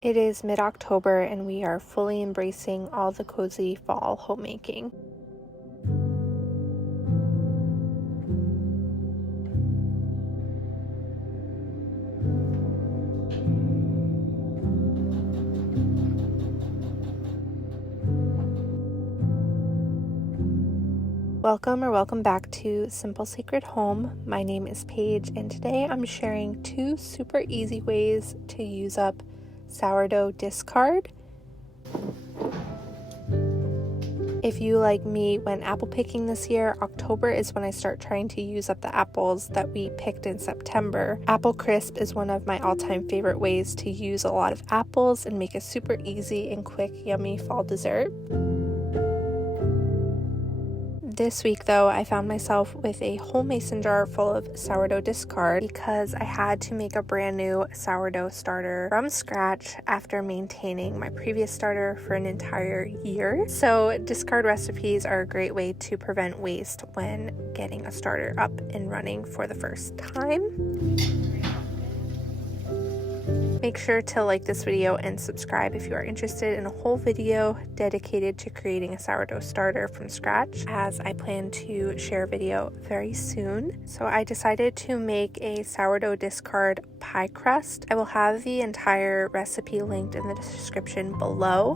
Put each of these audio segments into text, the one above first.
It is mid-October and we are fully embracing all the cozy fall homemaking. Welcome back to Simple Sacred Home. My name is Paige and today I'm sharing 2 super easy ways to use up sourdough discard. If you, like me, went apple picking this year, October is when I start trying to use up the apples that we picked in September. Apple crisp is one of my all-time favorite ways to use a lot of apples and make a super easy and quick yummy fall dessert. This week, though, I found myself with a whole mason jar full of sourdough discard because I had to make a brand new sourdough starter from scratch after maintaining my previous starter for an entire year. So discard recipes are a great way to prevent waste when getting a starter up and running for the first time. Make sure to like this video and subscribe if you are interested in a whole video dedicated to creating a sourdough starter from scratch, as I plan to share a video very soon. So I decided to make a sourdough discard pie crust. I will have the entire recipe linked in the description below.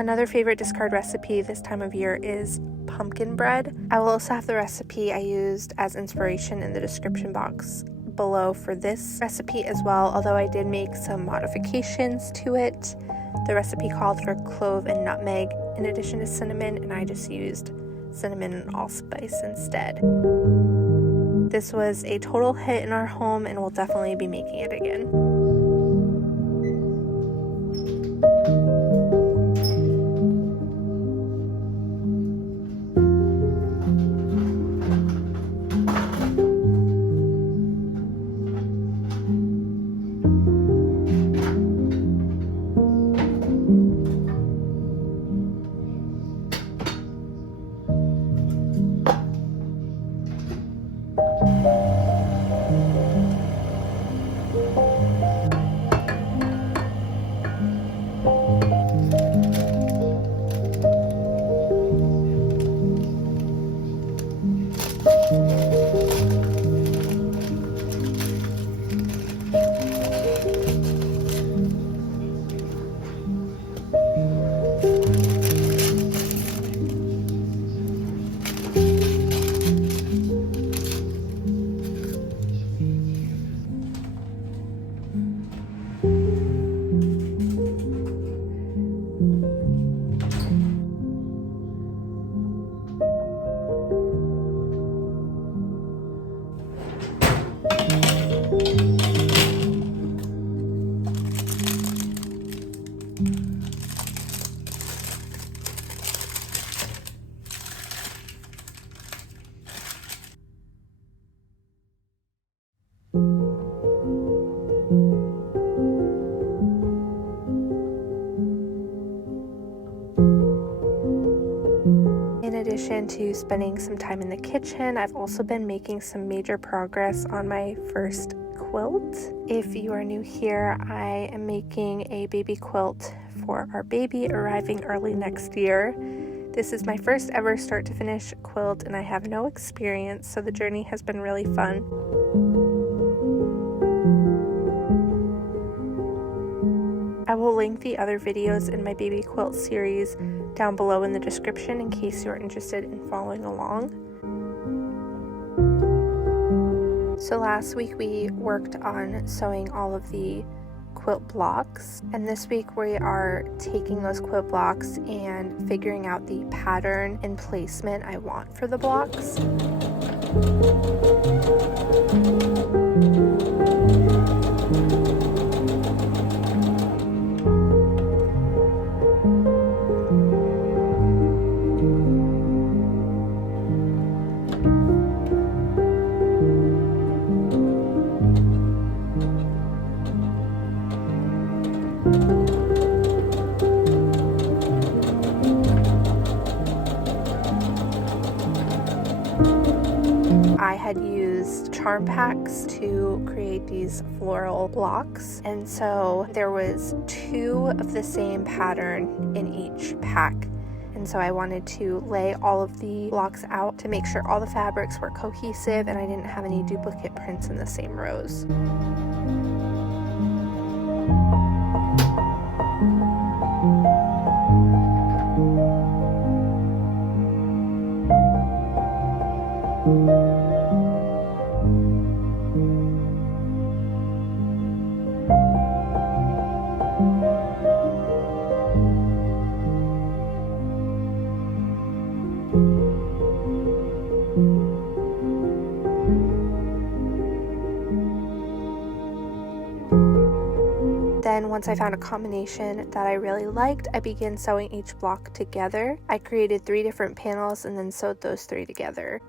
Another favorite discard recipe this time of year is pumpkin bread. I will also have the recipe I used as inspiration in the description box below for this recipe as well, although I did make some modifications to it. The recipe called for clove and nutmeg in addition to cinnamon, and I just used cinnamon and allspice instead. This was a total hit in our home, and we'll definitely be making it again. In addition to spending some time in the kitchen, I've also been making some major progress on my first quilt. If you are new here, I am making a baby quilt for our baby arriving early next year. This is my first ever start to finish quilt, and I have no experience, so the journey has been really fun. I will link the other videos in my baby quilt series down below in the description in case you're interested in following along. So last week we worked on sewing all of the quilt blocks, and this week we are taking those quilt blocks and figuring out the pattern and placement I want for the blocks. I had used charm packs to create these floral blocks, and so there was 2 of the same pattern in each pack, and so I wanted to lay all of the blocks out to make sure all the fabrics were cohesive and I didn't have any duplicate prints in the same rows. Then once I found a combination that I really liked, I began sewing each block together. I created 3 different panels and then sewed those 3 together.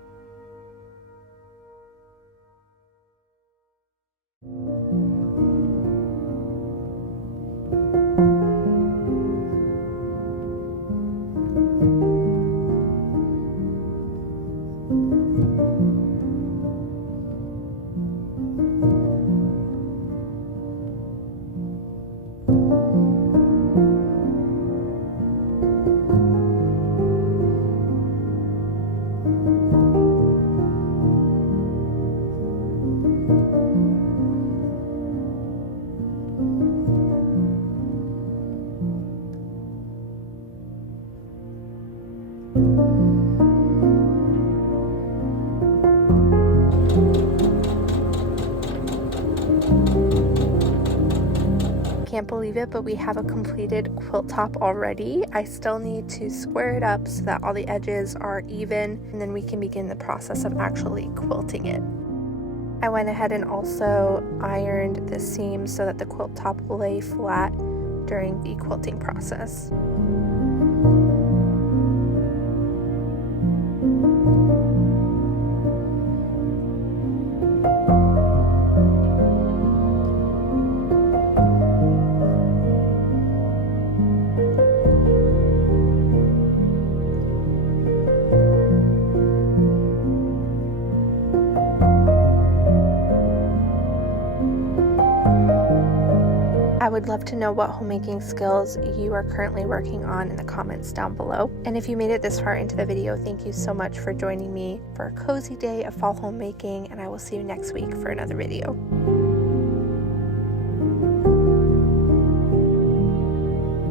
can't believe it, but we have a completed quilt top already. I still need to square it up so that all the edges are even, and then we can begin the process of actually quilting it. I went ahead and also ironed the seams so that the quilt top will lay flat during the quilting process. I would love to know what homemaking skills you are currently working on in the comments down below. And if you made it this far into the video, thank you so much for joining me for a cozy day of fall homemaking, and I will see you next week for another video.